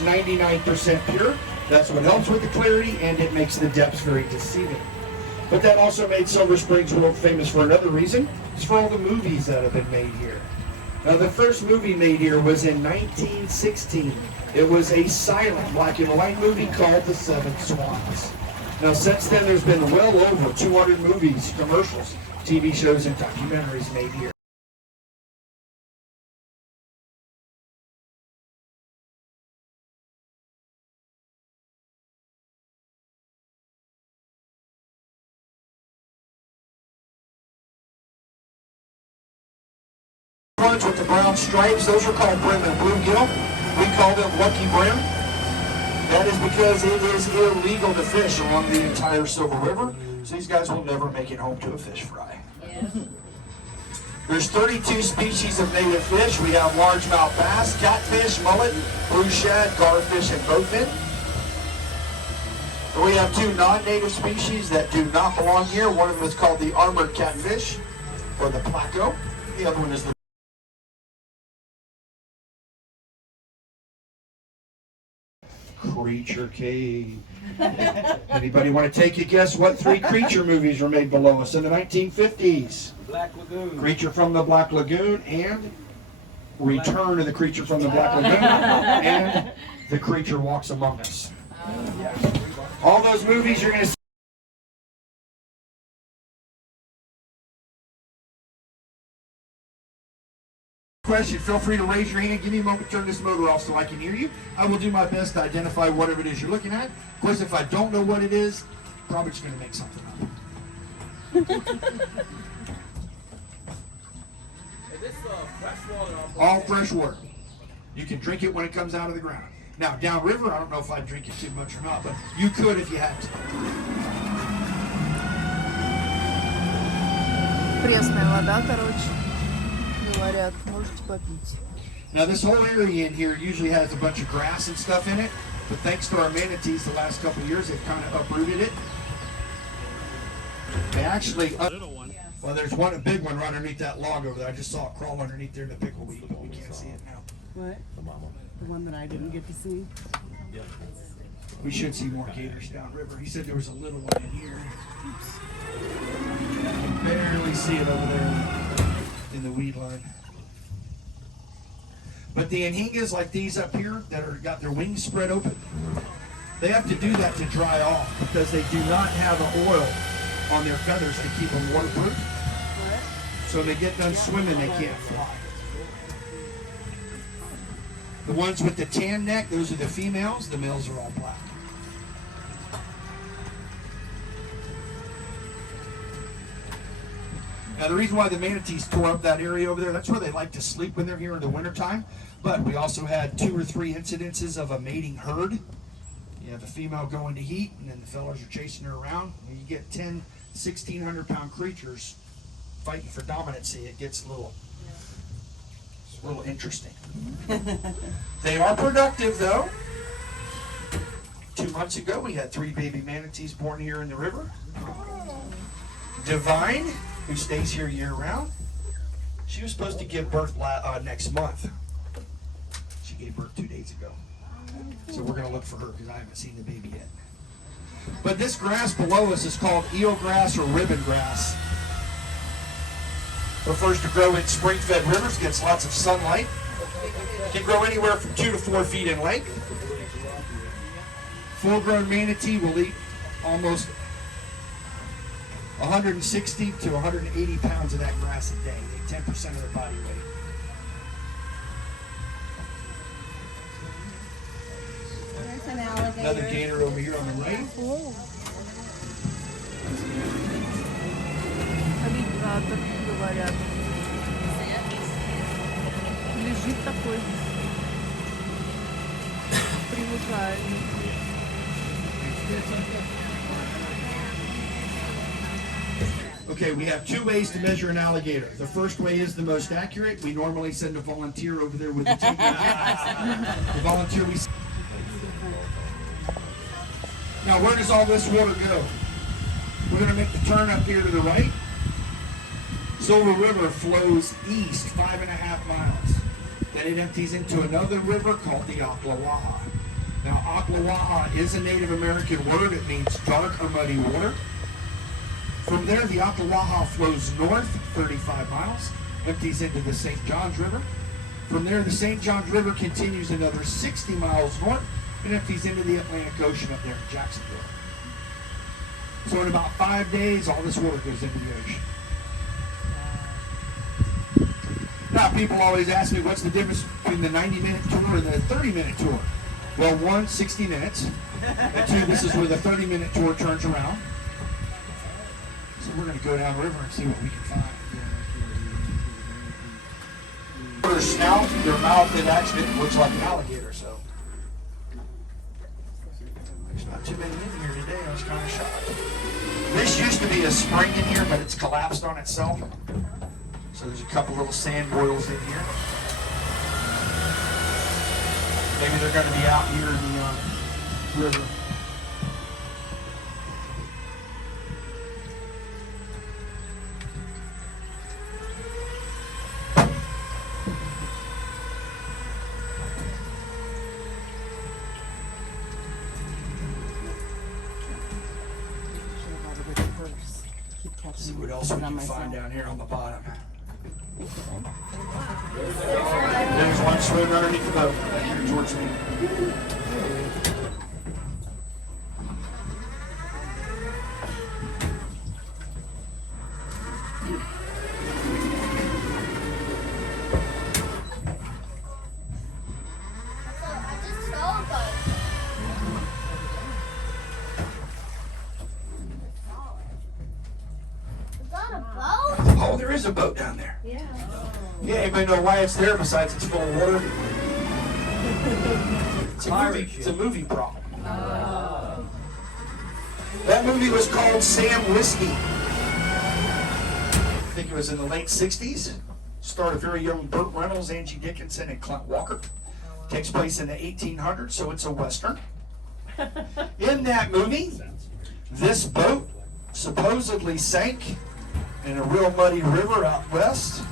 99% pure. That's what helps with the clarity, and it makes the depths very deceiving. But that also made Silver Springs world famous for another reason. It's for all the movies that have been made here. Now, the first movie made here was in 1916. It was a silent black and white movie called The Seven Swans. Now, since then, there's been well over 200 movies, commercials, TV shows, and documentaries made here. Ones with the brown stripes, those are called brim and bluegill. We call them lucky brim. That is because it is illegal to fish along the entire Silver River, so these guys will never make it home to a fish fry. There's 32 species of native fish. We have largemouth bass, catfish, mullet, blue shad, garfish, and bowfin. And we have two non-native species that do not belong here. One of them is called the armored catfish, or the placo. The other one is the Creature Cave. Anybody want to take a guess what three creature movies were made below us in the 1950s? Black Lagoon. Creature from the Black Lagoon and Return of the Creature from the Black Lagoon and The Creature Walks Among Us. All those movies you're going to see. Question, feel free to raise your hand. Give me a moment to turn this motor off so I can hear you. I will do my best to identify whatever it is you're looking at. Of course, if I don't know what it is, probably just going to make something up. Is this freshwater? All fresh water. You can drink it when it comes out of the ground. Now, downriver, I don't know if I'd drink it too much or not, but you could if you had to. Пресная вода, короче. Говорят, можете попить. Now this whole area in here usually has a bunch of grass and stuff in it, but thanks to our manatees the last couple of years, they've kind of uprooted it. They actually, well, there's a big one right underneath that log over there. I just saw it crawl underneath there in the pickleweed, but we can't see it now. What? The one that I didn't get to see? Yeah. We should see more gators downriver. He said there was a little one in here. I can barely see it over there in the weed line. But the anhingas like these up here that are got their wings spread open, they have to do that to dry off because they do not have the oil on their feathers to keep them waterproof. So when they get done swimming, they can't fly. The ones with the tan neck, those are the females. The males are all black. Now the reason why the manatees tore up that area over there, that's where they like to sleep when they're here in the wintertime. But we also had 2 or 3 incidences of a mating herd. You have the female going to heat, and then the fellas are chasing her around. When you get 10, 1,600-pound creatures fighting for dominancy, it gets a little interesting. They are productive, though. 2 months ago, we had 3 baby manatees born here in the river. Divine, who stays here year-round, she was supposed to give birth next month. She gave birth 2 days ago. So we're going to look for her because I haven't seen the baby yet. But this grass below us is called eelgrass or ribbon grass. Prefers to grow in spring-fed rivers, gets lots of sunlight. Can grow anywhere from 2 to 4 feet in length. Full-grown manatee will eat almost 160 to 180 pounds of that grass a day. They 10% of their body weight. There's an alligator. Another gator over here on the right. Аллигатор, говорят. Лежит такой. Привыкает. Okay, we have 2 ways to measure an alligator. The first way is the most accurate. We normally send a volunteer over there with the tape. The volunteer we. Now, where does all this water go? We're going to make the turn up here to the right. Silver River flows east 5.5 miles. Then it empties into another river called the Ocklawaha. Now, Ocklawaha is a Native American word. It means dark or muddy water. From there, the Ocklawaha flows north 35 miles, empties into the St. Johns River. From there, the St. Johns River continues another 60 miles north and empties into the Atlantic Ocean up there in Jacksonville. So in about 5 days, all this water goes into the ocean. Now, people always ask me, what's the difference between the 90-minute tour and the 30-minute tour? Well, one, 60 minutes. And two, this is where the 30-minute tour turns around. So we're going to go downriver and see what we can find. Their snout, their mouth, it actually looks like an alligator, so. There's not too many in here today. I was kind of shocked. This used to be a spring in here, but it's collapsed on itself. So there's a couple little sand boils in here. Maybe they're going to be out here in the river. See what else we can find down here on the bottom. There's one swimming underneath the boat right here towards me. Oh, there is a boat down there. Yeah. Yeah, anybody know why it's there besides it's full of water? It's a movie problem. That movie was called Sam Whiskey. I think it was in the late 60s. Starred a very young Burt Reynolds, Angie Dickinson, and Clint Walker. Takes place in the 1800s, so it's a Western. In that movie, this boat supposedly sank in a real muddy river out west.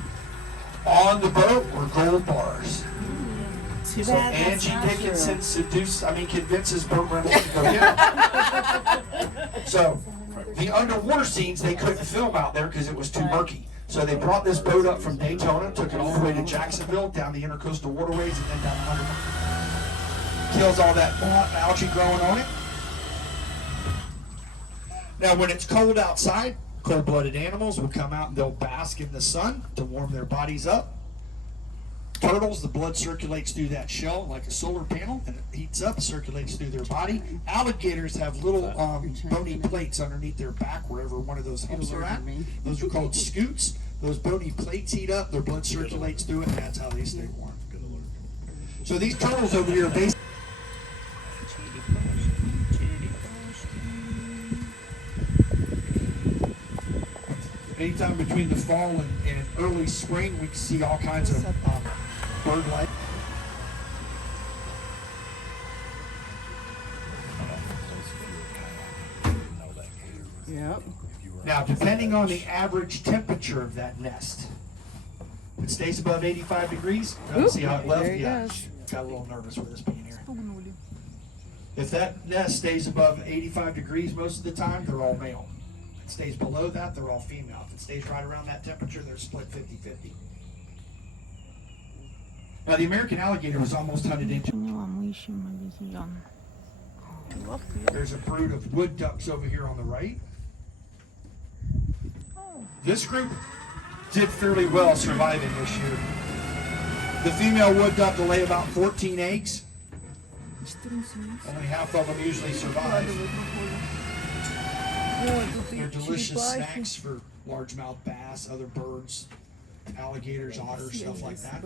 On the boat were gold bars. So Angie Dickinson convinces Burt Reynolds to go get it. So the underwater scenes they couldn't film out there because it was too murky. So they brought this boat up from Daytona, took it all the way to Jacksonville, down the intercoastal waterways, and then down under. Kills all that algae growing on it. Now when it's cold outside, cold-blooded animals will come out and they'll bask in the sun to warm their bodies up. Turtles, the blood circulates through that shell like a solar panel, and it heats up, circulates through their body. Alligators have little bony plates underneath their back, wherever one of those humps are at. Those are called scutes. Those bony plates heat up, their blood circulates through it, and that's how they stay warm. So these turtles over here are basically anytime between the fall and early spring, we can see all kinds of bird life. Yep. Now, depending on the average temperature of that nest, if it stays above 85 degrees, see how it left? Yeah, got a little nervous with this being here. If that nest stays above 85 degrees most of the time, they're all male. If it stays below that, they're all female. If it stays right around that temperature, they're split 50-50. Now, the American alligator was almost hunted into. There's a brood of wood ducks over here on the right. This group did fairly well surviving this year. The female wood duck will lay about 14 eggs. Only half of them usually survive. They're delicious snacks for largemouth bass, other birds, alligators, otters, stuff like that.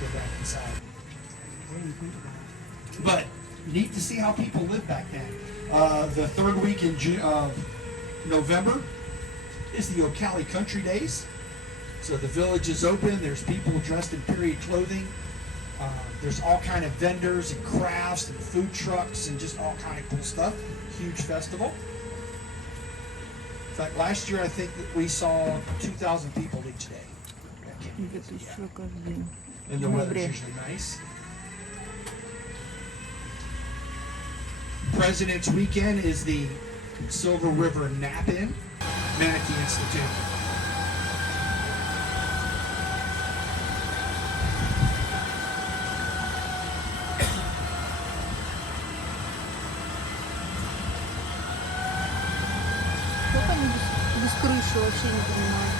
Go back inside. But neat to see how people lived back then. The third week in November is the Ocala Country Days. So the village is open. There's people dressed in period clothing. There's all kind of vendors and crafts and food trucks and just all kind of cool stuff. Huge festival. In fact, last year I think that we saw 2,000 people each day. Где-то еще каждый день. And the weather's usually nice. President's Weekend is the Silver River Nap-In, Manatee Institute. Как они без крыши, вообще не понимаю.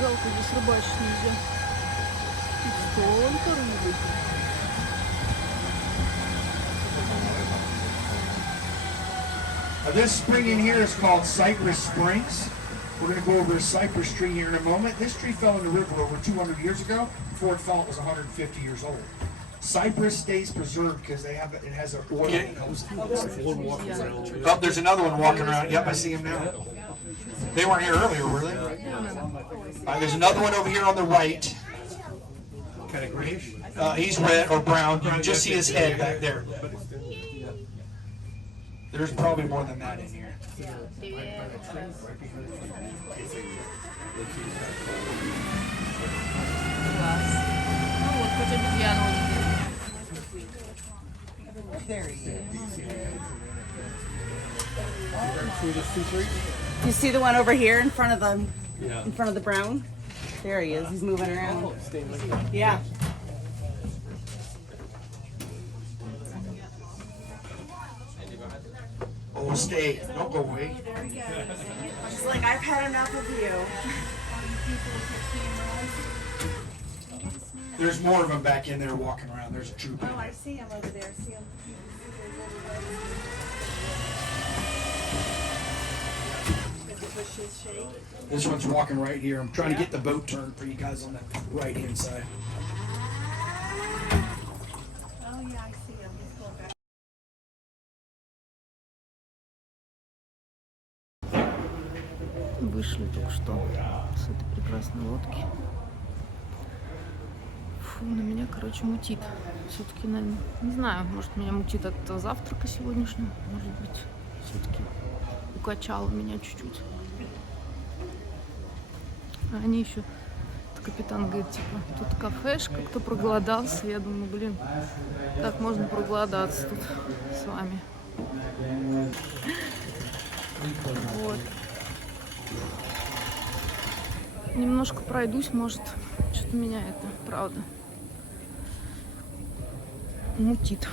Жалко, здесь рыбачить нельзя. И столько рыбы. This spring in here is called Cypress Springs. We're going to go over a cypress tree here in a moment. This tree fell in the river over 200 years ago. Before it fell, it was 150 years old. Cypress stays preserved because it has an oil. Oh, there's another one walking around. Yep, I see him now. They weren't here earlier, were they? There's another one over here on the right. Kind of grayish. He's red or brown. You can just see his head back there. There's probably more than that in here. Ну вот, хоть обезьяну увидели. You see the one over here in front of the Yeah. in front of the brown? There he is. He's moving around. Yeah. Oh, stay. Don't go away. She's like, I've had enough of you. There's more of them back in there walking around. There's a troop. Oh, I see him over there. See him. This one's walking right here. I'm trying to get the boat turned for you guys on the right hand side. Oh yeah, I see him. He's going back. Вышли только что с этой прекрасной лодки. Фу, на меня, короче, мутит. Все-таки, наверное, не знаю, может, меня мутит от завтрака сегодняшнего. Может быть, все-таки укачало меня чуть-чуть. А они еще, капитан говорит, типа, тут кафешка, кто проголодался. Я думаю, блин, как можно проголодаться тут с вами. Вот. Немножко пройдусь, может, что-то меня это, правда, мутит.